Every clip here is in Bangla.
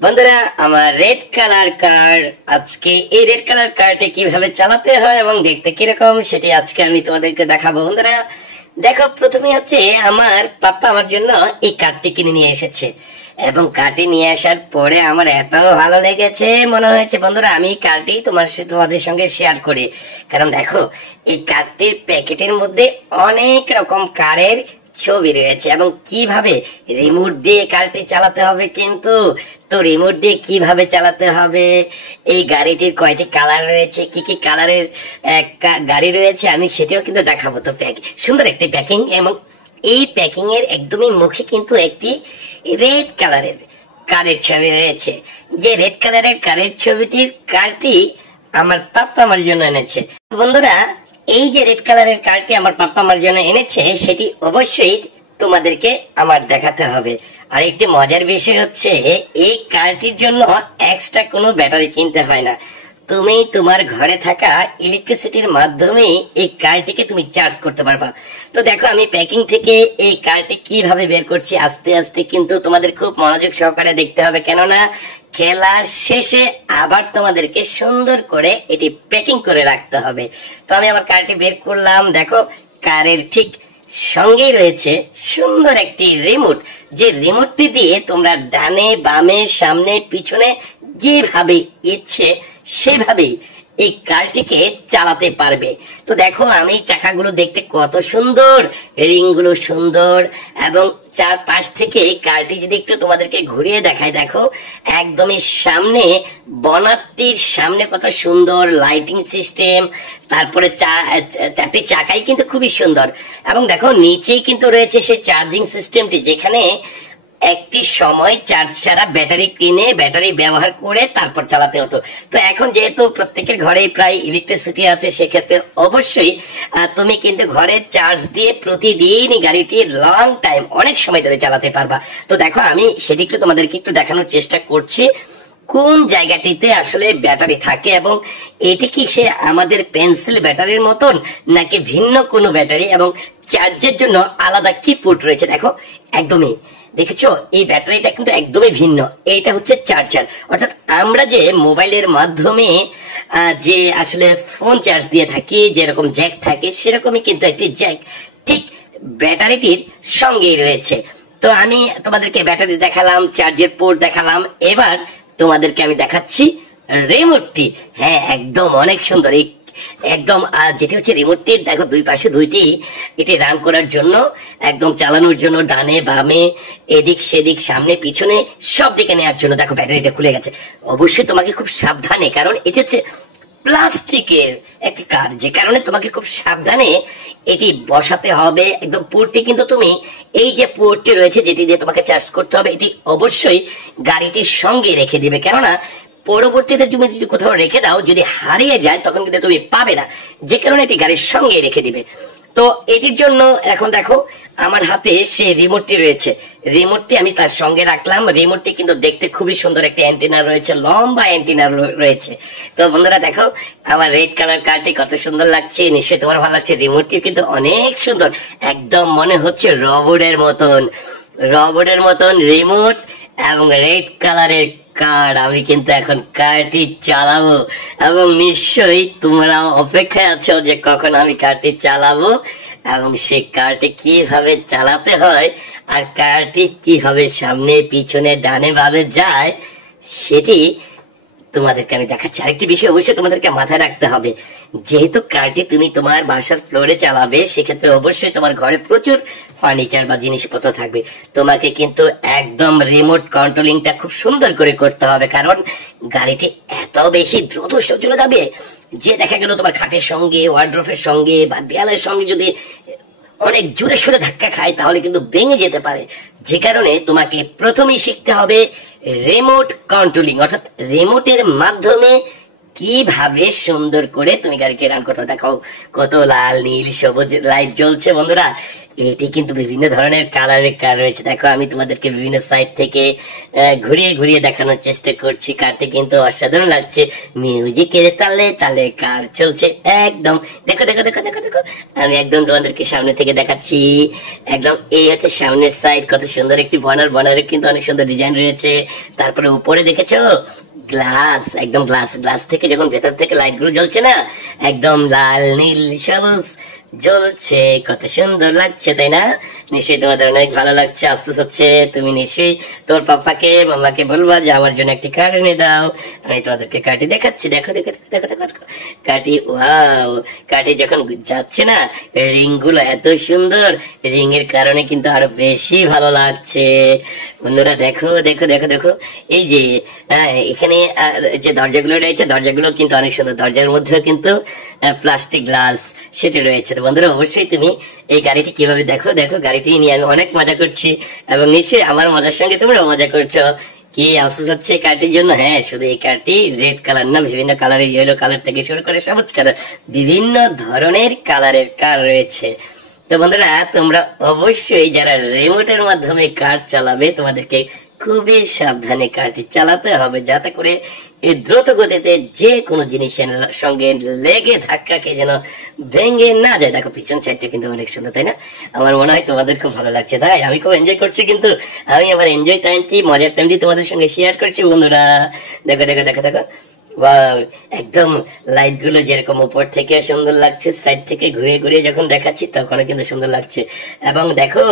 বন্ধুরা, আমার রেড কালার কার, আজকে এই রেড কালার কারটি কিভাবে চালাতে হয় এবং দেখতে কিরকম সেটি আজকে আমি তোমাদেরকে দেখাবো। বন্ধুরা দেখো, প্রথমে হচ্ছে আমার পাপ্পা আমার জন্য এই কারটি কিনে নিয়ে এসেছে এবং কারটি নিয়ে আসার পরে আমার এত ভালো লেগেছে, মনে হয়েছে বন্ধুরা আমি কারটি তোমাদের সঙ্গে শেয়ার করি। কারণ দেখো, এই কারটির প্যাকেটের মধ্যে অনেক রকম কারের ছবি রয়েছে এবং কিভাবে রিমোট দিয়ে কারটি চালাতে হবে। কিন্তু তো রিমোট দিয়ে কিভাবে চালাতে হবে, এই গাড়িটির কয়টি কালার রয়েছে, কি কি কালারের গাড়ি রয়েছে, আমি সেটাও কিন্তু দেখাবো। তো সুন্দর একটি প্যাকিং এবং এই প্যাকিং এর একদমই মুখে কিন্তু একটি রেড কালারের কারের ছবি রয়েছে। যে রেড কালারের কারের ছবিটির কারটি আমার পাপ্পা আমার জন্য এনেছে। বন্ধুরা, এই যে রেড কালারের কারটি আমার পাপ্পা আমার জন্য এনেছে সেটি অবশ্যই তোমাদেরকে আমার দেখাতে হবে। আর একটি মজার বিষয় হচ্ছে, এই কারটির জন্য এক্সট্রা কোনো ব্যাটারি কিনতে হয় না। তুমি তোমার ঘরে থাকা ইলেকট্রিসিটির মাধ্যমে এই কারটিকে তুমি চার্জ করতে পারবা। তো দেখো, আমি প্যাকিং থেকে এই কারটি কিভাবে বের করছি আস্তে আস্তে, কিন্তু তোমাদের খুব মনোযোগ সহকারে দেখতে হবে, কেননা খেলা শেষে আবার তোমাদেরকে সুন্দর করে এটি প্যাকিং করে রাখতে হবে। তো আমি আমার কারটি বের করলাম। দেখো, কারের ঠিক সঙ্গেই রয়েছে সুন্দর একটি রিমোট, যে রিমোটটি দিয়ে তোমরা ডানে বামে সামনে পিছনে যেভাবে ইচ্ছে সেভাবেই এই কারটিকে চালাতে পারবে। তো দেখো, আমি চাকাগুলো দেখতে কত সুন্দর, রিং গুলো সুন্দর এবং চারপাশ থেকে কারটি যদি একটু তোমাদেরকে ঘুরিয়ে দেখায়, দেখো একদমই সামনে বনারটির সামনে কত সুন্দর লাইটিং সিস্টেম, তারপরে চারটি চাকাই কিন্তু খুবই সুন্দর এবং দেখো নিচেই কিন্তু রয়েছে সেই চার্জিং সিস্টেমটি, যেখানে একটি সময় চার্জ ছাড়া ব্যাটারি কিনে ব্যাটারি ব্যবহার করে তারপর চালাতে হতো। তো এখন যেহেতু প্রত্যেকের ঘরেই প্রায় ইলেকট্রিসিটি আছে, সেক্ষেত্রে অবশ্যই তুমি কিন্তু ঘরে চার্জ দিয়ে প্রতিদিন গাড়িটি লং টাইম অনেক সময় ধরে চালাতে পারবা। তো দেখো, আমি সেদিকটা তোমাদেরকে একটু দেখানোর চেষ্টা করছি কোন জায়গাটিতে আসলে ব্যাটারি থাকে এবং এটি কি সে আমাদের পেন্সিল ব্যাটারির মতন নাকি ভিন্ন কোনো ব্যাটারি এবং চার্জের জন্য আলাদা কি পোর্ট রয়েছে। দেখো, একদমই দেখেছো, এই ব্যাটারিটা কিন্তু একদমই ভিন্ন। এইটা হচ্ছে চার্জার, অর্থাৎ আমরা যে মোবাইলের মাধ্যমে যে আসলে ফোন চার্জ দিয়ে থাকি, যেরকম জ্যাক থাকে সেরকমই কিন্তু একটি জ্যাক ঠিক ব্যাটারিটির সঙ্গেই রয়েছে। তো আমি তোমাদেরকে ব্যাটারি দেখালাম, চার্জের পোর্ট দেখালাম, এবার তোমাদেরকে আমি দেখাচ্ছি রিমোটটি। হ্যাঁ, একদম অনেক সুন্দর। একদম যেটি হচ্ছে রিমোটটির, দেখো দুই পাশে দুইটি এটি রান করার জন্য, একদম চালানোর জন্য ডানে বামে এদিক সেদিক সামনে পিছনে সব দিকে নেওয়ার জন্য। দেখো, ব্যাটারিটা খুলে গেছে। অবশ্যই তোমাকে খুব সাবধানে, কারণ এটি হচ্ছে প্লাস্টিকের একটি কার, যে কারণে তোমাকে খুব সাবধানে এটি বসাতে হবে। একদম পোর্টটি কিন্তু তুমি এই যে পোর্টটি রয়েছে যেটি দিয়ে তোমাকে চার্জ করতে হবে, এটি অবশ্যই গাড়িটির সঙ্গে রেখে দিবে, কেননা পরবর্তীতে তুমি যদি কোথাও রেখে দাও, যদি হারিয়ে যায় তখন কিন্তু তুমি পাবে না, যে কারণে এটি গাড়ির সঙ্গে রেখে দিবে। তো এটির জন্য এখন দেখো আমার হাতে সে রিমোটটি রয়েছে, রিমোটটি আমি তার সঙ্গে রাখলাম। রিমোটটি কিন্তু দেখতে খুবই সুন্দর, একটা অ্যান্টেনা রয়েছে, লম্বা অ্যান্টেনা রয়েছে। তো বন্ধুরা দেখো, আমার রেড কালার কারটি কত সুন্দর লাগছে, নিশ্চয়ই তোমার ভালো লাগছে। রিমোটটি কিন্তু অনেক সুন্দর, একদম মনে হচ্ছে রবটের মতন রিমোট এবং রেড কালারের কার। আমি কিন্তু এখন কারটি চালাবো এবং নিশ্চয়ই তোমরা অপেক্ষায় আছো যে কখন আমি কারটি চালাবো এবং সেই কারটি কিভাবে চালাতে হয় আর কারটি কিভাবে সামনে পিছনে ডানে বামে যায় সেটি তোমাদেরকে আমি দেখাচ্ছি। আরেকটি বিষয় অবশ্যই তোমাদেরকে মাথায় রাখতে হবে, যেহেতু কারটি তুমি তোমার বাসার ফ্লোরে চালাবে, সেক্ষেত্রে অবশ্যই তোমার ঘরে প্রচুর ফার্নিচার বা জিনিসপত্র থাকবে। তোমাকে কিন্তু একদম রিমোট কন্ট্রোলিংটা খুব সুন্দর করে করতে হবে, কারণ গাড়িটি এত বেশি দ্রুত চলে যাবে যে দেখা গেল তোমার খাটের সঙ্গে, ওয়ার্ড্রোফের সঙ্গে বা দেয়ালের সঙ্গে যদি অনেক জোরে সোরে ধাক্কা খায় তাহলে কিন্তু ভেঙে যেতে পারে। যে কারণে তোমাকে প্রথমেই শিখতে হবে রিমোট কন্ট্রোলিং, অর্থাৎ রিমোটের মাধ্যমে কিভাবে সুন্দর করে তুমি গাড়িকে রান করতে দেখো, কত লাল নীল সবুজ লাইট জ্বলছে বন্ধুরা। এটি কিন্তু বিভিন্ন ধরনের কালারের কার রয়েছে। দেখো আমি তোমাদেরকে বিভিন্ন সাইড থেকে ঘুরিয়ে ঘুরিয়ে দেখানোর চেষ্টা করছি। কারটি কিন্তু অসাধারণ লাগছে, মিউজিকের তালে তালে কার চলছে একদম। দেখো দেখো দেখো দেখো দেখো, আমি একদম তোমাদেরকে সামনে থেকে দেখাচ্ছি। একদম এই হচ্ছে সামনের সাইড, কত সুন্দর একটি বনার, বনারের কিন্তু অনেক সুন্দর ডিজাইন রয়েছে। তারপরে উপরে দেখেছো গ্লাস, একদম গ্লাস, গ্লাস থেকে যখন ভেতর থেকে লাইট গুলো জ্বলছে না, একদম লাল নীল সবুজ জ্বলছে, কত সুন্দর লাগছে তাই না? নিশ্চয়ই তোমাদের অনেক ভালো লাগছে। আফসোস হচ্ছে তুমি নিশ্চয়ই তোর পাপাকে মামাকে বলবা যে আমার জন্য একটি কার্ড এনে দাও। আমি তোমাদেরকে কার্ডটি দেখাচ্ছি, দেখো দেখো দেখো দেখো দেখো কার্ডটি। ওয়াও, কার্ডটি যখন যাচ্ছে না, রিং গুলো এত সুন্দর, রিং এর কারণে কিন্তু আরো বেশি ভালো লাগছে বন্ধুরা। দেখো দেখো দেখো দেখো, এই যে এখানে যে দরজাগুলো রয়েছে, দরজাগুলো কিন্তু অনেক সুন্দর। দরজার মধ্যেও কিন্তু প্লাস্টিক গ্লাস সেটি রয়েছে। বন্ধুরা অবশ্যই তুমি এই গাড়িটি কিভাবে দেখো, দেখো গাড়িটি নিয়ে আমি অনেক মজা করছি এবং নিশ্চয়ই আমার মজার সঙ্গে তোমরা মজা করছো। কি আফসোস হচ্ছে কারটির জন্য? হ্যাঁ, শুধু এই কারটি রেড কালার না, বিভিন্ন কালারের, ইয়েলো কালার থেকে শুরু করে সবুজ কালার, বিভিন্ন ধরনের কালারের কার রয়েছে। তো বন্ধুরা তোমরা অবশ্যই যারা রিমোটের মাধ্যমে কার চালাবে, তোমাদেরকে খুবই সাবধানে কারটি চালাতে হবে, যাতে করে এই দ্রুত গতিতে যে কোনো জিনিসের সঙ্গে লেগে ধাক্কা খেয়ে যেন ভেঙে না যায়। দেখো পিছন সাইডটা কিন্তু অনেক সুন্দর তাই না? আমার মনে হয় তোমাদের খুব ভালো লাগছে, তাই আমি খুব এনজয় করছি। কিন্তু আমি আমার এনজয় টাইমটি, মজার টাইমটি তোমাদের সঙ্গে শেয়ার করছি বন্ধুরা। দেখো দেখো দেখো দেখো, একদম লাইট গুলো যেরকম উপর থেকে সুন্দর লাগছে, সাইড থেকে ঘুরে ঘুরে যখন দেখাচ্ছি তখনও কিন্তু সুন্দর লাগছে। এবং দেখো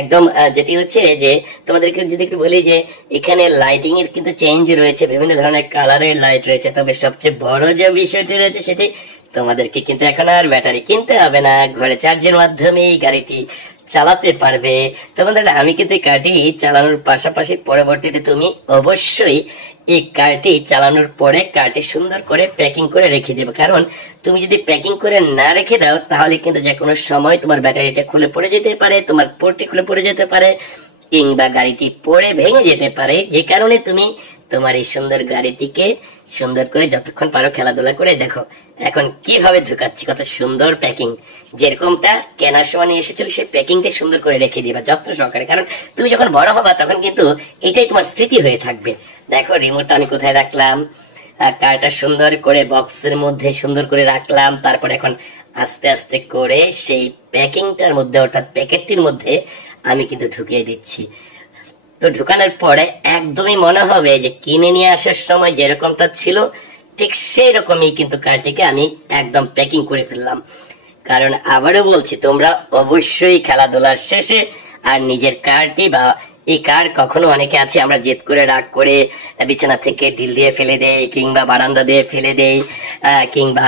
একদম যেটি হচ্ছে যে তোমাদেরকে যদি একটু বলি যে এখানে লাইটিং এর কিন্তু চেঞ্জ রয়েছে, বিভিন্ন ধরনের কালারের লাইট রয়েছে। তবে সবচেয়ে বড় যে বিষয়টি রয়েছে সেটি তোমাদেরকে কিন্তু এখন আর ব্যাটারি কিনতে হবে না, ঘরে চার্জের মাধ্যমেই গাড়িটি চালাতে পারবে। তোমাদের আমি কিন্তু গাড়ি চালানোর পাশাপাশি পরবর্তীতে তুমি অবশ্যই এই কারটি চালানোর পরে কারটি সুন্দর করে প্যাকিং করে রেখে দেবে। কারণ তুমি যদি প্যাকিং করে না রেখে দাও তাহলে কিন্তু যে কোনো সময় তোমার ব্যাটারিটা খুলে পড়ে যেতে পারে, তোমার পোর্টটি খুলে পড়ে যেতে পারে, কিংবা গাড়িটি পড়ে ভেঙে যেতে পারে। যে কারণে তুমি তোমার এই সুন্দর গাড়িটিকে সুন্দর করে যতক্ষণ পারো খেলাধুলা করে দেখো এখন কিভাবে ঢুকাচ্ছি, কত সুন্দর প্যাকিং। যেরকমটা কেনার সময় নিয়ে এসেছিল সেই প্যাকিংটা সুন্দর করে রেখে দিবা যত্ন সহকারে। কারণ তুমি যখন বড় হবা তখন কিন্তু এটাই তোমার স্মৃতি হয়ে থাকবে। দেখো রিমোটটা আমি কোথায় রাখলাম, কারটা সুন্দর করে বক্সের মধ্যে সুন্দর করে রাখলাম। তারপর এখন আস্তে আস্তে করে সেই প্যাকিংটার মধ্যে, অর্থাৎ প্যাকেটটির মধ্যে আমি কিন্তু ঢুকিয়ে দিচ্ছি। তো ঢুকানোর পরে একদমই মনে হবে যে কিনে নিয়ে আসার সময় যেরকমটা ছিল ঠিক সেই রকমই কিন্তু কারটিকে আমি একদম প্যাকিং করে ফেললাম। কারণ আবারও বলছি, তোমরা অবশ্যই খেলাধুলার শেষে আর নিজের কারটি বা এই কার, কখনো অনেকে আছে আমরা জেদ করে রাগ করে বিছানা থেকে ঢিল দিয়ে ফেলে দেই, কিংবা বারান্দা দিয়ে ফেলে দেই, কিংবা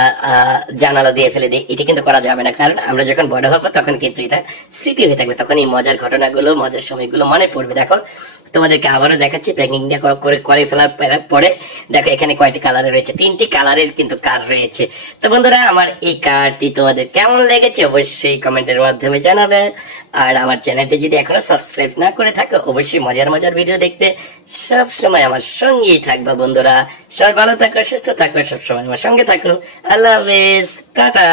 জানালা দিয়ে ফেলে দেই। এটা কিন্তু করা যাবে না। কারণ আমরা যখন বড় হবো তখন কিন্তু এটা স্মৃতি হয়ে থাকবে, তখন এই মজার ঘটনাগুলো, মজার সময়গুলো মনে পড়বে। দেখো তোমাদেরকে আবারও দেখাচ্ছি প্যাকিংটা করে ফেলার পরে। দেখো এখানে কয়টি কালার রয়েছে, 3টি কালারের কিন্তু কার রয়েছে। তো বন্ধুরা আমার এই কারটি তোমাদের কেমন লেগেছে অবশ্যই কমেন্টের মাধ্যমে জানাবে। আর আমার চ্যানেলটি যদি এখনো সাবস্ক্রাইব না করে থাকো অবশ্যই মজার মজার ভিডিও দেখতে সব সময় আমার সঙ্গেই থাকবা বন্ধুরা। সবাই ভালো থাকো, সুস্থ থাকো, সবসময় আমার সঙ্গে থাকো। আল্লাহ হাফেজ, টাটা।